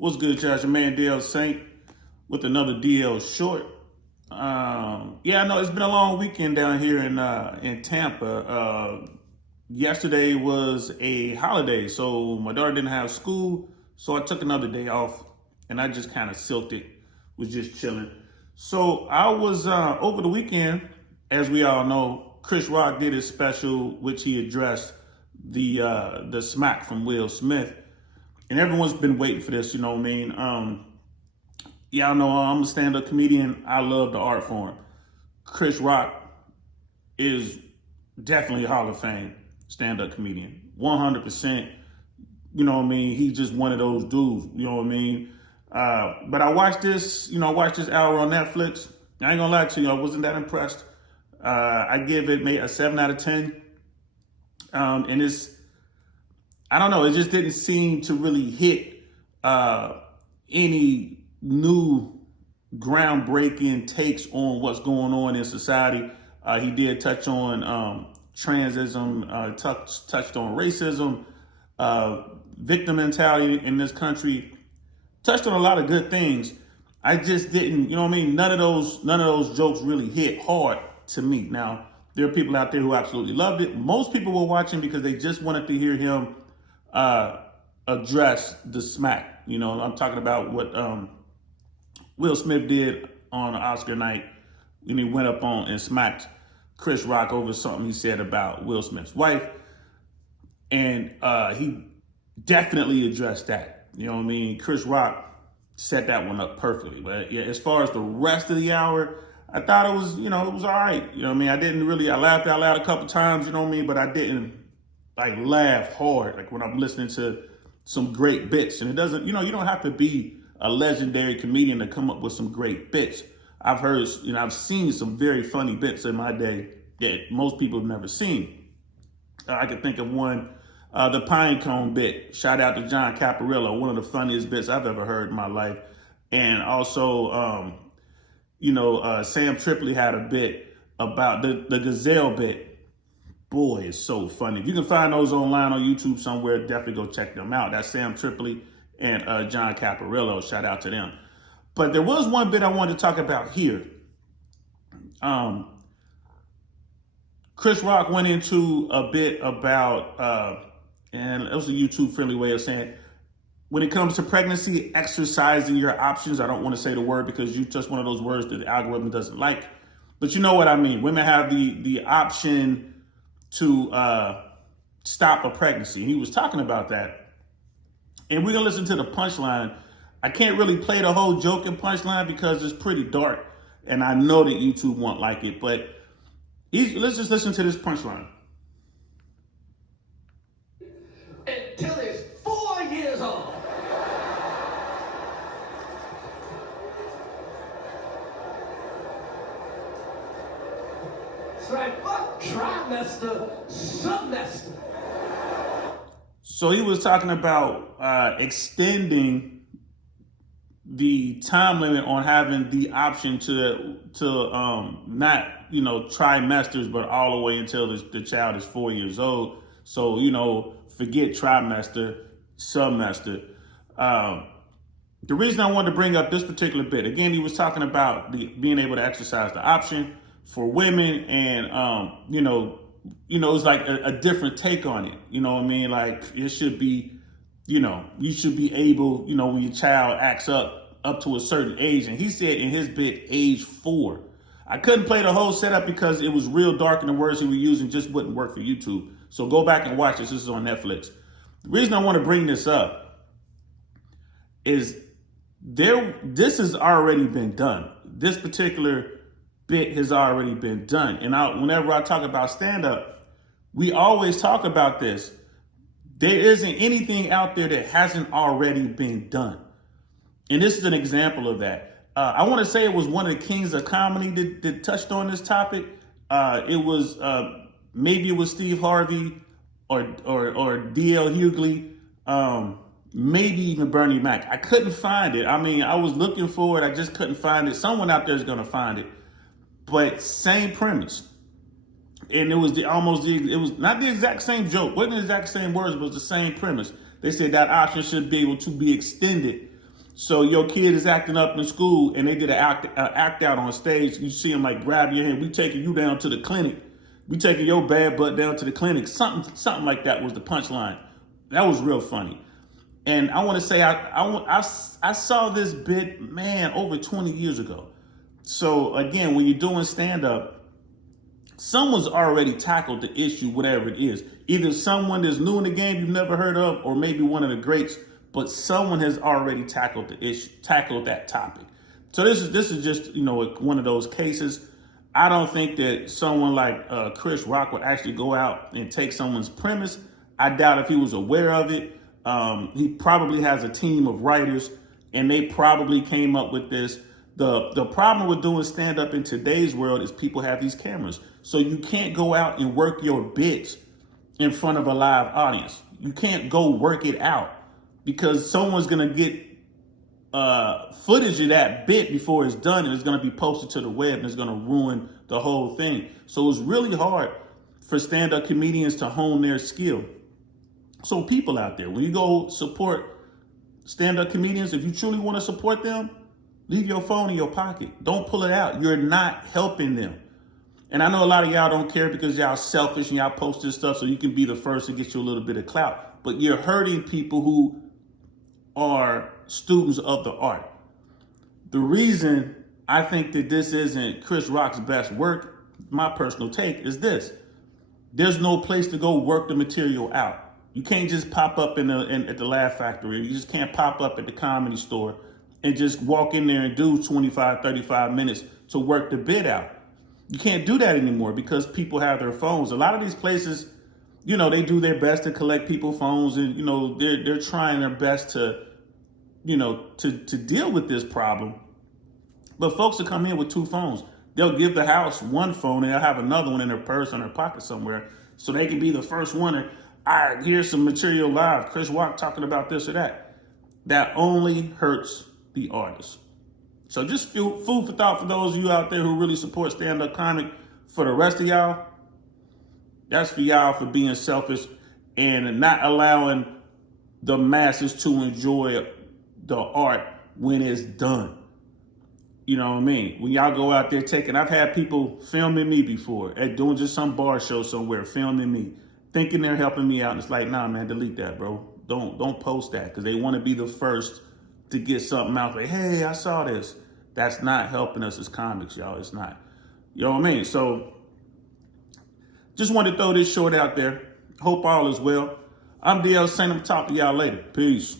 What's good, Josh? Your man DL Saint with another DL short. Yeah, I know it's been a long weekend down here in Tampa. Yesterday was a holiday, so my daughter didn't have school, so I took another day off, and I just kind of silked it, was just chilling. So I was over the weekend, as we all know, Chris Rock did his special, which he addressed the smack from Will Smith, and everyone's been waiting for this. You know what I mean? Y'all know I'm a stand-up comedian. I love the art form. Chris Rock is definitely a Hall of Fame stand-up comedian, 100%. You know what I mean? He's just one of those dudes. You know what I mean? But I watched this. I watched this hour on Netflix. I ain't gonna lie to you, I wasn't that impressed. I give it maybe a 7 out of 10. And I don't know, it just didn't seem to really hit any new groundbreaking takes on what's going on in society. He did touch on transism, touched on racism, victim mentality in this country, touched on a lot of good things. I just didn't, you know what I mean? None of those jokes really hit hard to me. Now, there are people out there who absolutely loved it. Most people were watching because they just wanted to hear him address the smack. You know, I'm talking about what Will Smith did on Oscar night when he went up on and smacked Chris Rock over something he said about Will Smith's wife. And he definitely addressed that. You know what I mean? Chris Rock set that one up perfectly. But yeah, as far as the rest of the hour, I thought it was, it was all right. You know what I mean? I laughed out loud a couple times, you know what I mean? But I didn't like laugh hard, like when I'm listening to some great bits. And it doesn't, you don't have to be a legendary comedian to come up with some great bits. I've seen some very funny bits in my day that most people have never seen. I could think of one, the pine cone bit. Shout out to John Caparillo, one of the funniest bits I've ever heard in my life. And also, Sam Tripoli had a bit about the gazelle bit. Boy, it's so funny. If you can find those online on YouTube somewhere, definitely go check them out. That's Sam Tripoli and John Caparillo. Shout out to them. But there was one bit I wanted to talk about here. Chris Rock went into a bit about, and it was a YouTube-friendly way of saying, when it comes to pregnancy, exercising your options. I don't want to say the word because you just one of those words that the algorithm doesn't like. But you know what I mean. Women have the option to stop a pregnancy. He was talking about that. And we're going to listen to the punchline. I can't really play the whole joke and punchline because it's pretty dark. And I know that YouTube won't like it. But let's just listen to this punchline. Until he's 4 years old. That's right, fuck trimester, semester. So he was talking about extending the time limit on having the option to not trimesters, but all the way until the child is 4 years old. So forget trimester, semester. The reason I wanted to bring up this particular bit again, he was talking about being able to exercise the option for women, and it's like a different take on it. You know what I mean? Like it should be, you should be able, when your child acts up to a certain age. And he said in his bit, age 4. I couldn't play the whole setup because it was real dark and the words he was using just wouldn't work for YouTube. So go back and watch this. This is on Netflix. The reason I want to bring this up is this has already been done. This particular bit has already been done. And whenever I talk about stand-up, we always talk about this. There isn't anything out there that hasn't already been done. And this is an example of that. I want to say it was one of the kings of comedy that touched on this topic. It was maybe it was Steve Harvey or D.L. Hughley, maybe even Bernie Mac. I couldn't find it. I mean, I was looking for it. I just couldn't find it. Someone out there is going to find it. But same premise. And it was it was not the exact same joke. Wasn't the exact same words, but it was the same premise. They said that option should be able to be extended So your kid is acting up in school and they did an act out on stage. You see them like grab your hand. We taking you down to the clinic. We taking your bad butt down to the clinic. Something like that was the punchline. That was real funny. And I want to say I saw this bit, man, over 20 years ago. So again, when you're doing stand up, someone's already tackled the issue, whatever it is. Either someone that's new in the game you've never heard of, or maybe one of the greats, but someone has already tackled the issue, tackled that topic. So this is just, one of those cases. I don't think that someone like Chris Rock would actually go out and take someone's premise. I doubt if he was aware of it. He probably has a team of writers, and they probably came up with this. The problem with doing stand-up in today's world is people have these cameras. So you can't go out and work your bits in front of a live audience. You can't go work it out because someone's going to get footage of that bit before it's done, and it's going to be posted to the web, and it's going to ruin the whole thing. So it's really hard for stand-up comedians to hone their skill. So people out there, when you go support stand-up comedians, if you truly want to support them, leave your phone in your pocket. Don't pull it out. You're not helping them. And I know a lot of y'all don't care because y'all selfish and y'all post this stuff so you can be the first to get you a little bit of clout. But you're hurting people who are students of the art. The reason I think that this isn't Chris Rock's best work, my personal take, is this. There's no place to go work the material out. You can't just pop up at the Laugh Factory. You just can't pop up at the Comedy Store and just walk in there and do 25, 35 minutes to work the bit out. You can't do that anymore because people have their phones. A lot of these places, they do their best to collect people's phones, and, they're trying their best to deal with this problem. But folks will come in with two phones. They'll give the house one phone and they'll have another one in their purse or in their pocket somewhere so they can be the first one to, all right, here's some material live. Chris Rock talking about this or that. That only hurts the artist. So just food for thought for those of you out there who really support stand-up comic. For the rest of y'all, that's for y'all for being selfish and not allowing the masses to enjoy the art when it's done. You know what I mean? When y'all go out there I've had people filming me before at doing just some bar show somewhere, filming me, thinking they're helping me out. And it's like, nah, man, delete that, bro. Don't post that because they want to be the first to get something out. Like, hey, I saw this. That's not helping us as comics, y'all. It's not. You know what I mean? So just wanted to throw this short out there. Hope all is well. I'm DL Saint. I'm talking to y'all later. Peace.